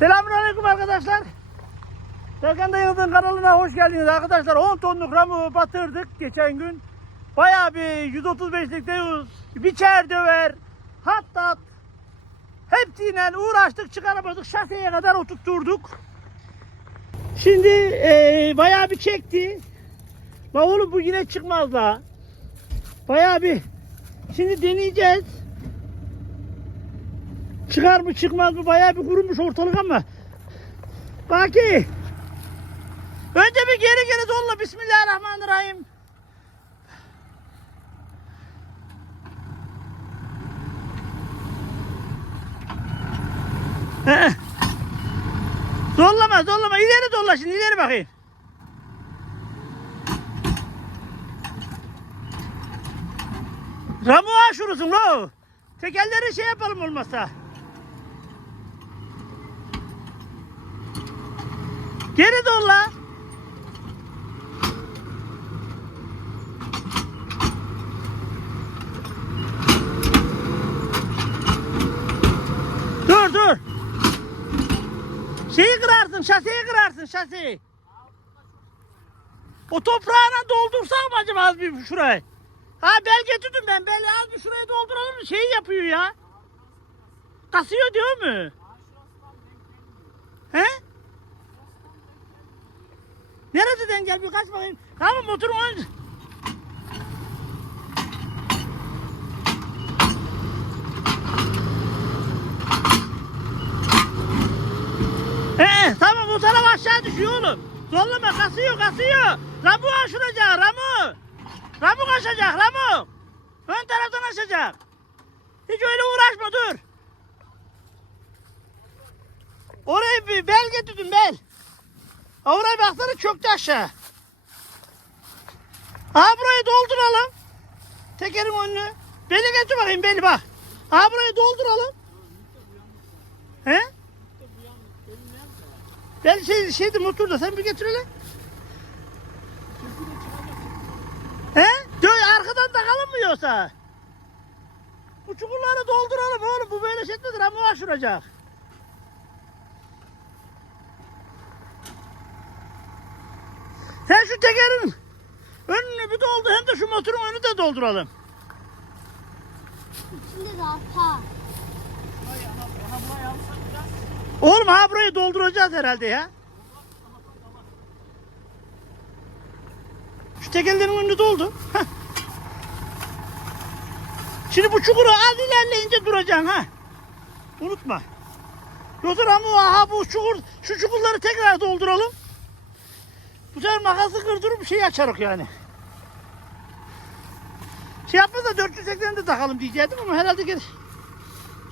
Selamünaleyküm arkadaşlar. Serkan Yıldız'ın kanalına hoş geldiniz arkadaşlar. 10 tonluk ramı batırdık geçen gün. Bayağı bir 135'lik deyiz. Biçer döver. Hatta hepsiyle uğraştık çıkaramadık. Şaseye kadar oturtturduk. Şimdi eee bayağı bir çekti. La oğlum bu yine çıkmaz la. Bayağı bir. Şimdi deneyeceğiz. Çıkar mı çıkmaz mı bayağı bir kurumuş ortalık ama. Baki. Önce bir geri geri dolla. Bismillahirrahmanirrahim. He. Dollama dollama. İleri dolla şimdi ileri bakayım. Ramu aşurusun lo. Tekerleri şey yapalım olmazsa. Geri dolla. Dur dur. Şeyi kırarsın, şaseyi kırarsın, şaseyi. O toprağına doldursak mı acaba az bir şurayı? Ha bel getirdim ben. Bel az bir şurayı dolduralım. Şey yapıyor ya. Kasıyor diyor mu? He? Nereden gel bir kaç bakayım. Tamam motorun ön... Ee, tamam o taraf aşağı düşüyor oğlum. Zorlama kasıyor kasıyor. Ramu aşıracak Ramu. Ramu kaçacak Ramu. Ön taraftan açacak. Hiç öyle uğraşma dur. Orayı bir bel getirdim bel. Oraya baksana çöktü aşağı. Ha burayı dolduralım. Tekerin önünü. Beli getir bakayım beli bak. Ha burayı dolduralım. He? Ben şey, şeydi motorda sen bir getir hele. He? Dö arkadan takalım mı yoksa? Bu çukurları dolduralım oğlum. Bu böyle şey etmedir ama aşıracak. Tekerin önünü bir doldu hem de şu motorun önünü de dolduralım. İçinde de arpa. Oğlum ha burayı dolduracağız herhalde ya. Şu tekerlerin önünü doldu. Heh. Şimdi bu çukuru az ilerleyince duracaksın ha. Unutma. Yoksa ama aha bu çukur, şu çukurları tekrar dolduralım. Bu sefer makası kırdırıp şey açarık yani. Şey yapma da 480'de de takalım diyecektim ama herhalde gel.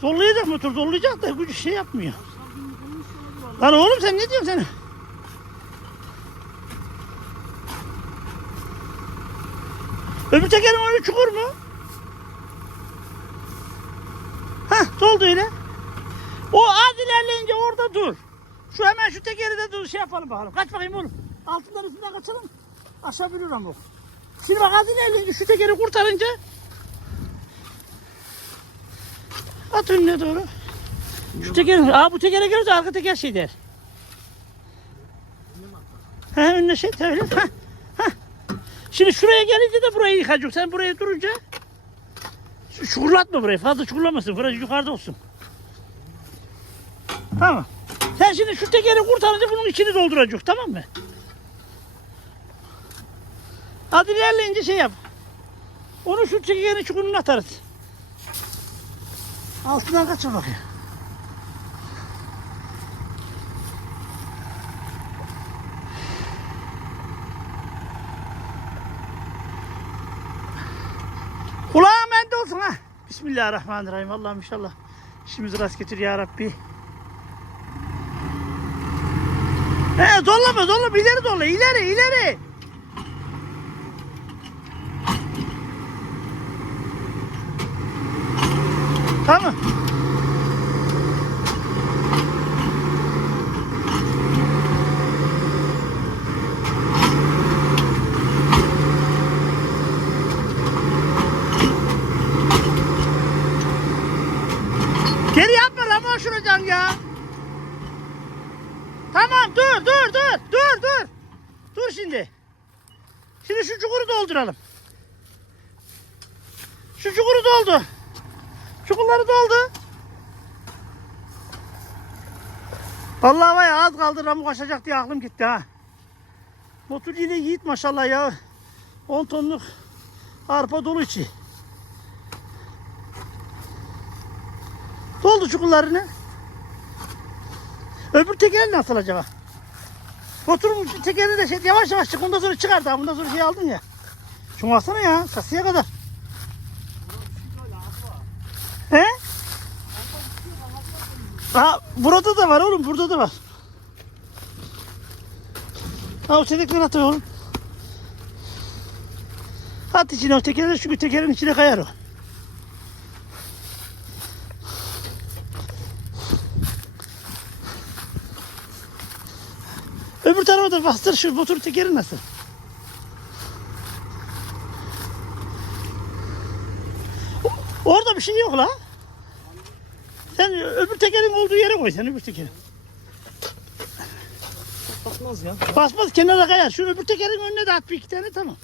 Zorlayacak motor zorlayacak da gücü şey yapmıyor. Lan oğlum sen ne diyorsun sen? Öbür tekerin önü çukur mu? Hah doldu öyle. O az ilerleyince orada dur. Şu hemen şu tekeri de dur şey yapalım bakalım. Kaç bakayım oğlum. Altından üstünden kaçalım. Aşağı biliyor ama. Şimdi bak az ilerleyince şu tekeri kurtarınca at önüne doğru. Şu teker, aa bu tekere gelirse arka teker şey der. Ha önüne şey öyle. Ha, ha. Şimdi şuraya gelince de burayı yıkacak. Sen buraya durunca çukurlatma burayı. Fazla çukurlamasın. Burası yukarıda olsun. Tamam. Sen şimdi şu tekeri kurtarınca bunun içini dolduracak. Tamam mı? Hadi ilerleyince şey yap. Onu şu tekerin çukuruna atarız. Altından kaçır bakayım. Kulağım bende olsun ha. Bismillahirrahmanirrahim. Allah'ım inşallah işimizi rast getir ya Rabbi. He dollama dollama ileri dolla ileri ileri. Tamam. Geri yapma lan boşuracaksın ya. Tamam dur dur dur dur dur. Dur şimdi. Şimdi şu çukuru dolduralım. Şu çukuru doldu. Çukurları doldu. Vallahi ya az kaldı ramı kaçacak diye aklım gitti ha. Motor yine yiğit maşallah ya. 10 tonluk arpa dolu içi. Doldu çukurlarını. Öbür tekeri nasıl acaba? Motorun tekeri de şey yavaş yavaş çık. Ondan sonra çıkar daha. Bundan sonra şey aldın ya. Şunu alsana ya. Sasıya kadar. He? Ha, burada da var oğlum. Burada da var. Ha o çedekleri atıyor oğlum. At içine o tekeri çünkü tekerin içine kayar o. Öbür tarafa da bastır şu motor tekeri nasıl? Orada bir şey yok la. Sen öbür tekerin olduğu yere koy sen öbür tekeri. Bakmaz ya. Basmaz kenara kayar. Şu öbür tekerin önüne de at bir iki tane tamam.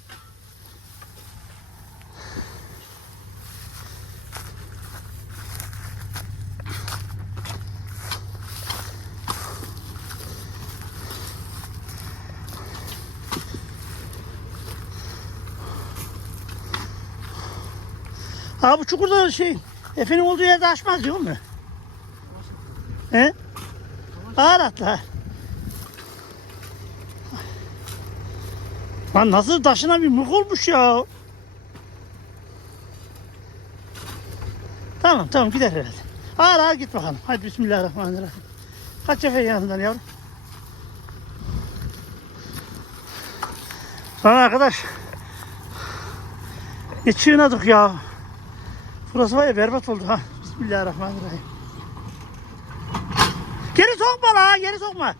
Ha bu çukurda şey Efe'nin olduğu yerde açmaz diyor mu? He? Ağır atla. Lan nasıl taşına bir mık olmuş ya. Tamam tamam gider herhalde. Ağır ağır git bakalım. Hadi bismillahirrahmanirrahim. Kaç Efe yanından yavrum. Lan arkadaş. Ne çığınadık ya. Burası var ya berbat oldu ha. Bismillahirrahmanirrahim. Geri sokma.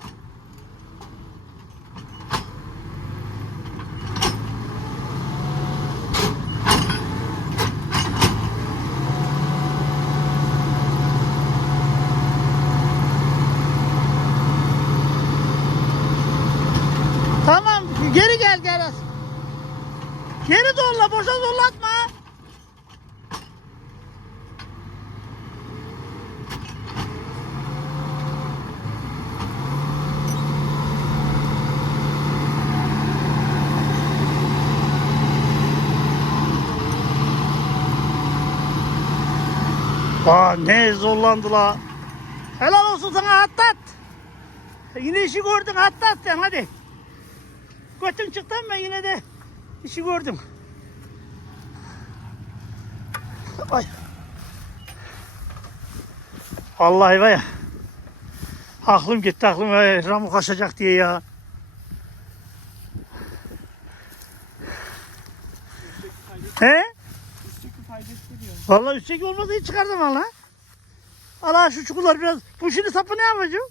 Tamam geri gel az. Geri dolla boşa dollatma. Aa ne zorlandı la. Helal olsun sana atlat. Yine işi gördün atlat sen hadi. Götün çıktı ama yine de işi gördüm. Ay. Vallahi var ya. Aklım gitti aklım Vay, Ramu kaçacak diye ya. He? Vallahi üstteki olmasa hiç çıkardım valla. Allah şu çukurlar biraz. Bu şimdi sapı ne yapacak?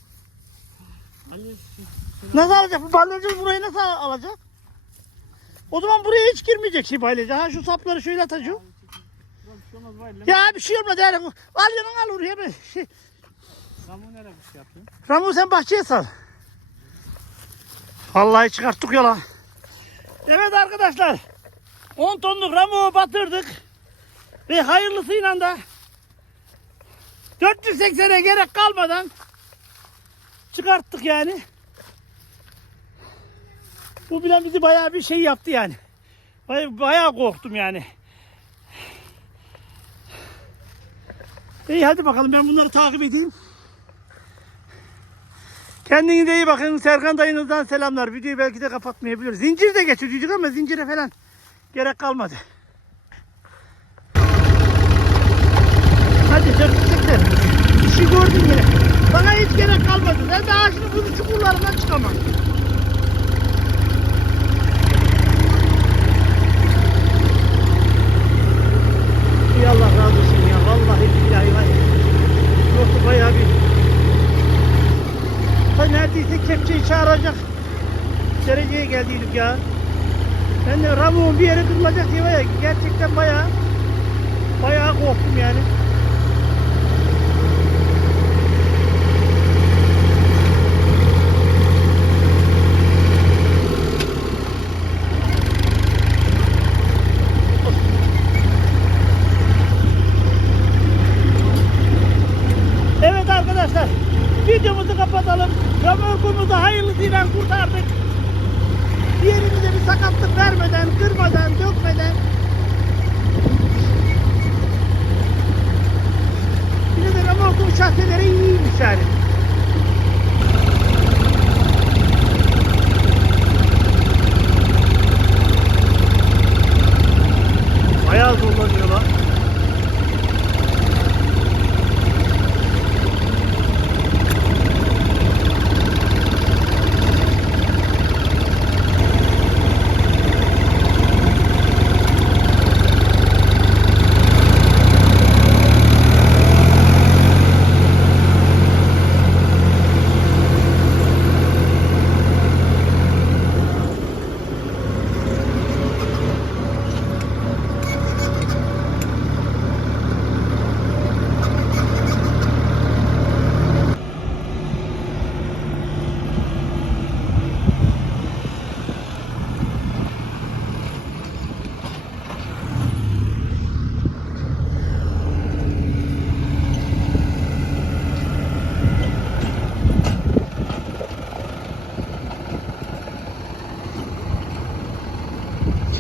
Nasıl alacak? Bu balyacı burayı nasıl alacak? O zaman buraya hiç girmeyecek şey balyacı. Ha şu sapları şöyle atacak. Ya bir şey olmaz yani. Al yanına al oraya bir şey. Ramu nereye bir şey yapıyor? Ramu sen bahçeye sal. Vallahi çıkarttık yola. Evet arkadaşlar. 10 tonluk ramu batırdık. Ve hayırlısıyla da 480'e gerek kalmadan çıkarttık yani. Bu bile bizi bayağı bir şey yaptı yani. Bayağı, bayağı korktum yani. İyi hadi bakalım ben bunları takip edeyim. Kendinize iyi bakın. Serkan dayınızdan selamlar. Videoyu belki de kapatmayabilir. Zincir de geçirdiydik ama zincire falan gerek kalmadı. Hadi çocuklar. İşi gördün yine. Bana hiç gerek kalmadı. Ben daha şimdi bunu çukurlarından çıkamam. İyi Allah razı olsun ya. Vallahi billahi var. Yoksa bayağı bir Ha neredeyse kepçeyi çağıracak dereceye geldiydik ya. Ben de Ramu'nun bir yere kırılacak diye gerçekten bayağı bayağı korktum yani. Kırmadan, dökmeden. Bir de römorkun şahseleri iyiymiş yani.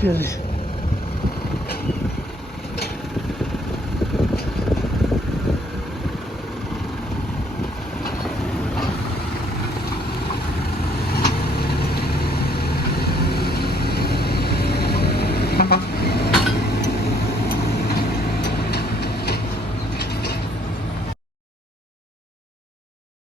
kidding.